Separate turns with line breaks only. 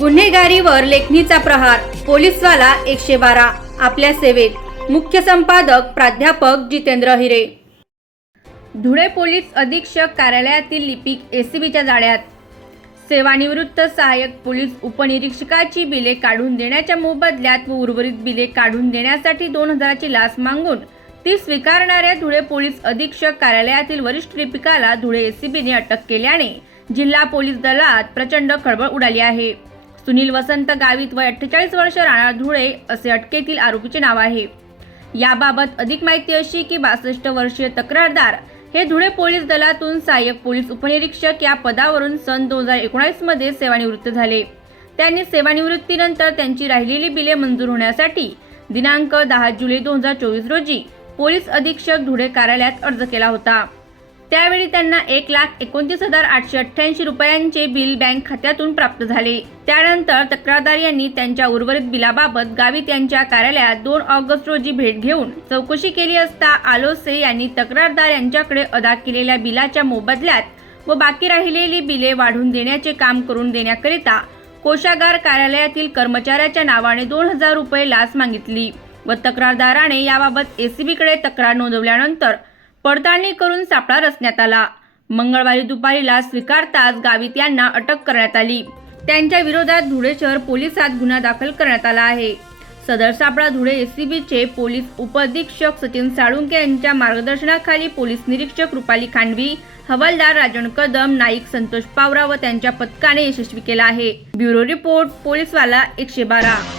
गुन्हेगारीवर लेखणीचा प्रहार पोलीसवाला एकशे बारा आपल्या सेवेत. मुख्य संपादक प्राध्यापक जितेंद्र हिरे. धुळे पोलीस अधीक्षक कार्यालयातील लिपिक एसीबीच्या जाळ्यात. सेवानिवृत्त सहाय्यक पोलीस उपनिरीक्षकाची बिले काढून देण्याच्या मोबदल्यात व उर्वरित बिले काढून देण्यासाठी दोन हजाराची लाच मागून ती स्वीकारणाऱ्या धुळे पोलीस अधीक्षक कार्यालयातील वरिष्ठ लिपिकाला धुळे एसीबीने अटक केल्याने जिल्हा पोलीस दलात प्रचंड खळबळ उडाली आहे. सुनील वसंत गावित वय अठ्ठेचाळीस वर्ष राणा धुळे असे अटकेतील आरोपीचे नाव आहे. याबाबत अधिक माहिती अशी की बासष्ट वर्षीय तक्रारदार हे धुळे पोलीस दलातून सहाय्यक पोलीस उपनिरीक्षक या पदावरून सन दोन हजार एकोणीसमध्ये सेवानिवृत्त झाले. त्यांनी सेवानिवृत्तीनंतर त्यांची राहिलेली बिले मंजूर होण्यासाठी दिनांक दहा जुलै दोन हजार चोवीस रोजी पोलीस अधीक्षक धुळे कार्यालयात अर्ज केला होता. त्यावेळी त्यांना एक लाख एकोणतीस हजार आठशे अठ्ठ्याऐंशी रुपयांचे बिल बँक खात्यातून प्राप्त झाले. त्यानंतर तक्रारदार यांनी त्यांच्या उर्वरित बिलाबाबत गावित यांच्या कार्यालयात दोन ऑगस्ट रोजी भेट घेऊन चौकशी केली असता आलोसे यांनी तक्रारदार यांच्याकडे अदा केलेल्या बिलाच्या मोबदल्यात व बाकी राहिलेली बिले वाढवून देण्याचे काम करून देण्याकरिता कोशागार कार्यालयातील कर्मचाऱ्याच्या नावाने दोन हजार रुपये लाच मागितली व तक्रारदाराने याबाबत एसीबीकडे तक्रार नोंदवल्यानंतर पडताळणी करून सापळा रचण्यात आला. मंगळवारी दुपारीला स्वीकारताच गावित यांना अटक करण्यात आली. त्यांच्या विरोधात धुळे शहर पोलिसात गुन्हा दाखल करण्यात आला आहे. सदर सापळा धुळे एसीबीचे पोलीस उपअधीक्षक सचिन साळुंके यांच्या मार्गदर्शनाखाली पोलीस निरीक्षक रुपाली खांडवी हवालदार राजन कदम नाईक संतोष पावरा व त्यांच्या पथकाने यशस्वी केला आहे. ब्युरो रिपोर्ट पोलीसवाला एकशे बारा.